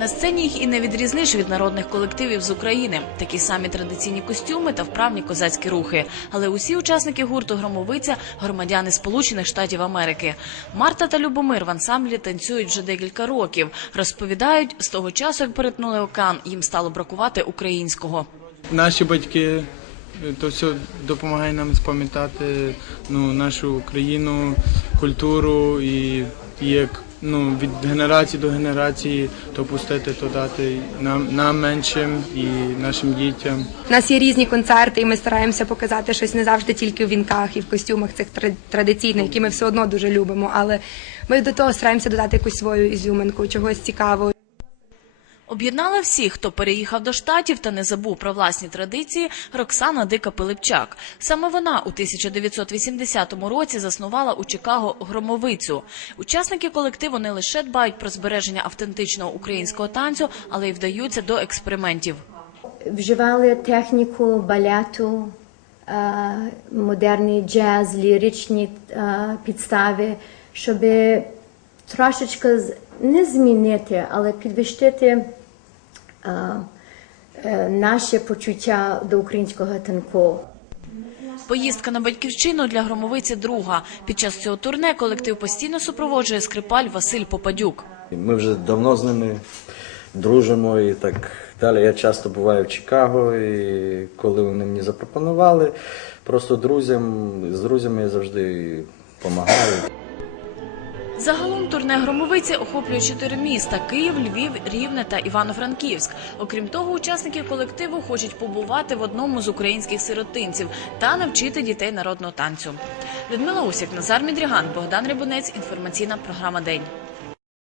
На сцені їх і не відрізниш від народних колективів з України. Такі самі традиційні костюми та вправні козацькі рухи. Але усі учасники гурту Громовиця громадяни Сполучених Штатів Америки. Марта та Любомир в ансамблі танцюють вже декілька років. Розповідають, з того часу, як перетнули океан, їм стало бракувати українського. Наші батьки е, то все допомагає нам спам'ятати ну, нашу країну, культуру і як ну, від генерації до генерації то пустити, то дати нам, нам меншим і нашим дітям. У нас є різні концерти, і ми стараємося показати щось не завжди тільки в вінках і в костюмах цих традиційних, які ми все одно дуже любимо. Але ми до того стараємося додати якусь свою ізюминку, чогось цікавого. Об'єднала всіх, хто переїхав до штатів та не забув про власні традиції, Роксана Дика Пилипчак. Саме вона у 1980 році заснувала у Чикаго громовицю. Учасники колективу не лише дбають про збереження автентичного українського танцю, але й вдаються до експериментів. вживали техніку балету, е, модерний джаз, ліричні е, підстави, щоб трошечки не змінити, але підвищити е, наше почуття до українського танку. Поїздка на батьківщину для громовиці друга. Під час цього турне колектив постійно супроводжує скрипаль Василь Попадюк. Ми вже давно з ними дружимо і так далі. Я часто буваю в Чикаго, і коли вони мені запропонували, просто друзям, з друзями я завжди допомагаю. Загалом турне громовиці охоплює чотири міста: Київ, Львів, Рівне та Івано-Франківськ. Окрім того, учасники колективу хочуть побувати в одному з українських сиротинців та навчити дітей народного танцю. Людмила Усік, Назар Мідріган, Богдан Рибунець. Інформаційна програма День.